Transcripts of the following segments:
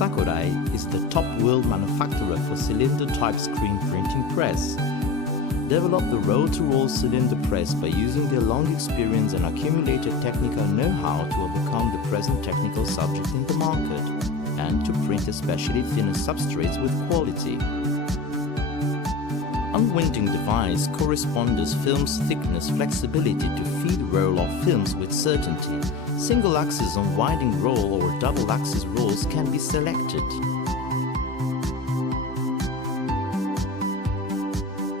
Sakurai is the top world manufacturer for cylinder-type screen printing press. Developed the roll-to-roll cylinder press by using their long experience and accumulated technical know-how to overcome the present technical subject in the market, and to print especially thinner substrates with quality. Unwinding device corresponds film's thickness flexibility to feed roll-off films with certainty. Single axis unwinding roll or double axis rolls can be selected.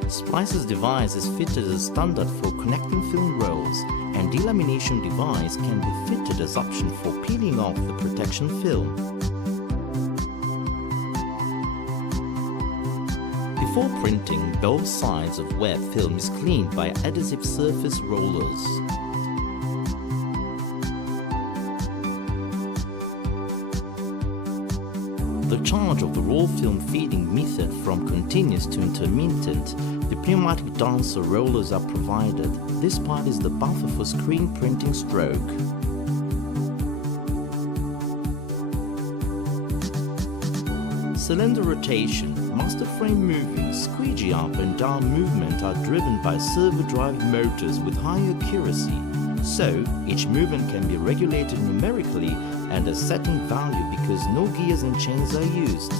Splicer's device is fitted as standard for connecting film rolls, and delamination device can be fitted as option for peeling off the protection film. Before printing, both sides of wet film is cleaned by adhesive surface rollers. The charge of the roll film feeding method from continuous to intermittent, the pneumatic dancer rollers are provided. This part is the buffer for screen printing stroke. Cylinder rotation, master frame moving, squeegee up and down movement are driven by servo drive motors with high accuracy, so each movement can be regulated numerically and a setting value because no gears and chains are used.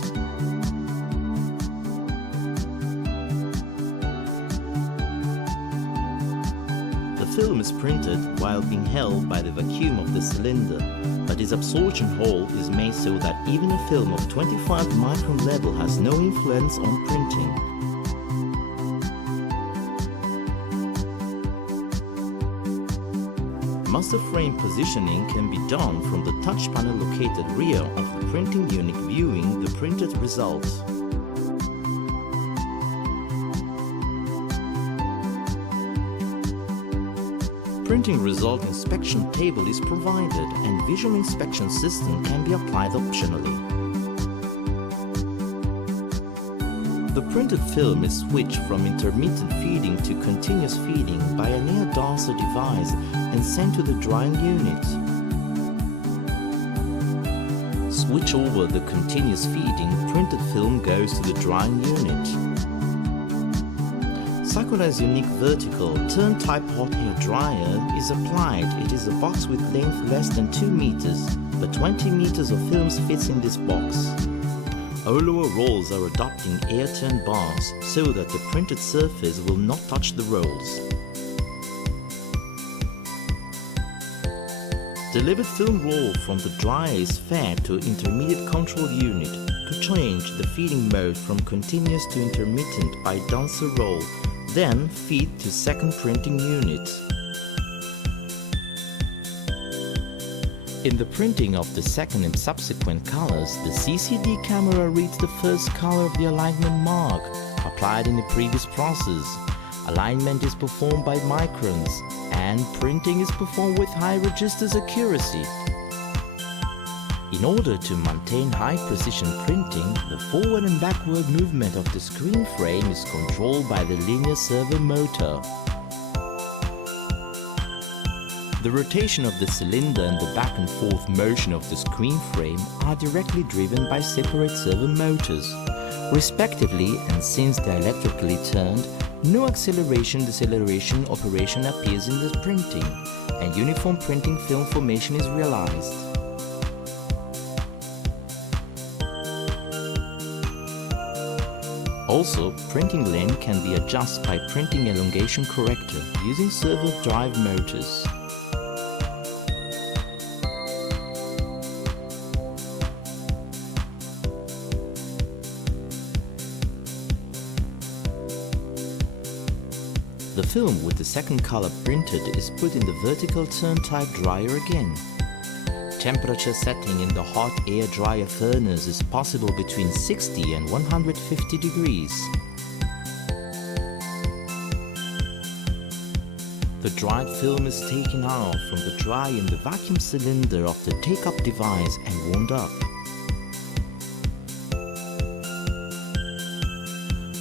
The film is printed while being held by the vacuum of the cylinder, but its absorption hole is made so that even a film of 25 micron level has no influence on printing. Master frame positioning can be done from the touch panel located rear of the printing unit viewing the printed result. Printing result inspection table is provided and visual inspection system can be applied optionally. The printed film is switched from intermittent feeding to continuous feeding by an air dancer device and sent to the drying unit. Switch over the continuous feeding, printed film goes to the drying unit. Sakurai's unique vertical turn-type hot air dryer is applied. It is a box with length less than 2 meters, but 20 meters of films fits in this box. All lower rolls are adopting air turn bars so that the printed surface will not touch the rolls. Delivered film roll from the dryer is fed to intermediate control unit to change the feeding mode from continuous to intermittent by dancer roll, then feed to second printing unit. In the printing of the second and subsequent colors, the CCD camera reads the first color of the alignment mark applied in the previous process. Alignment is performed by microns, and printing is performed with high registers accuracy. In order to maintain high precision printing, the forward and backward movement of the screen frame is controlled by the linear servo motor. The rotation of the cylinder and the back and forth motion of the screen frame are directly driven by separate servo motors, respectively, and since they are electrically turned, no acceleration-deceleration operation appears in the printing, and uniform printing film formation is realized. Also, printing length can be adjusted by printing elongation corrector using servo drive motors. The film with the second color printed is put in the vertical turn-type dryer again. Temperature setting in the hot air dryer furnace is possible between 60 and 150 degrees. The dried film is taken out from the dryer in the vacuum cylinder of the take-up device and warmed up.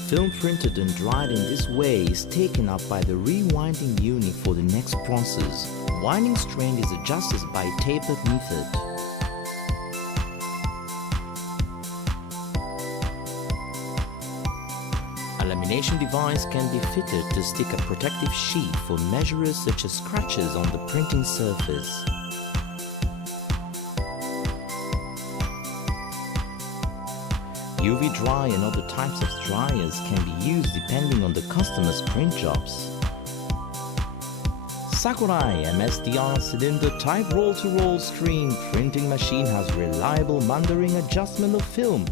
Film printed and dried in this way is taken up by the rewinding unit for the next process. Winding strength is adjusted by tapered method. lamination device can be fitted to stick a protective sheet for measurers such as scratches on the printing surface. UV dry and other types of dryers can be used depending on the customer's print jobs. Sakurai MSDR cylinder type roll-to-roll screen printing machine has reliable mandering adjustment of film,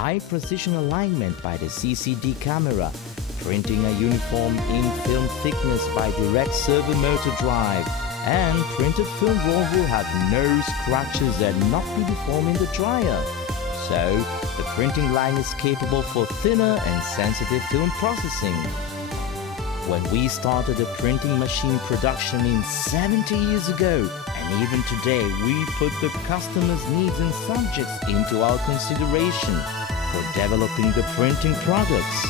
high precision alignment by the CCD camera, printing a uniform ink film thickness by direct servo motor drive, and printed film roll will have no scratches and not be deformed in the dryer. So, the printing line is capable for thinner and sensitive film processing. When we started the printing machine production in 70 years ago, and even today, we put the customer's needs and subjects into our consideration for developing the printing products.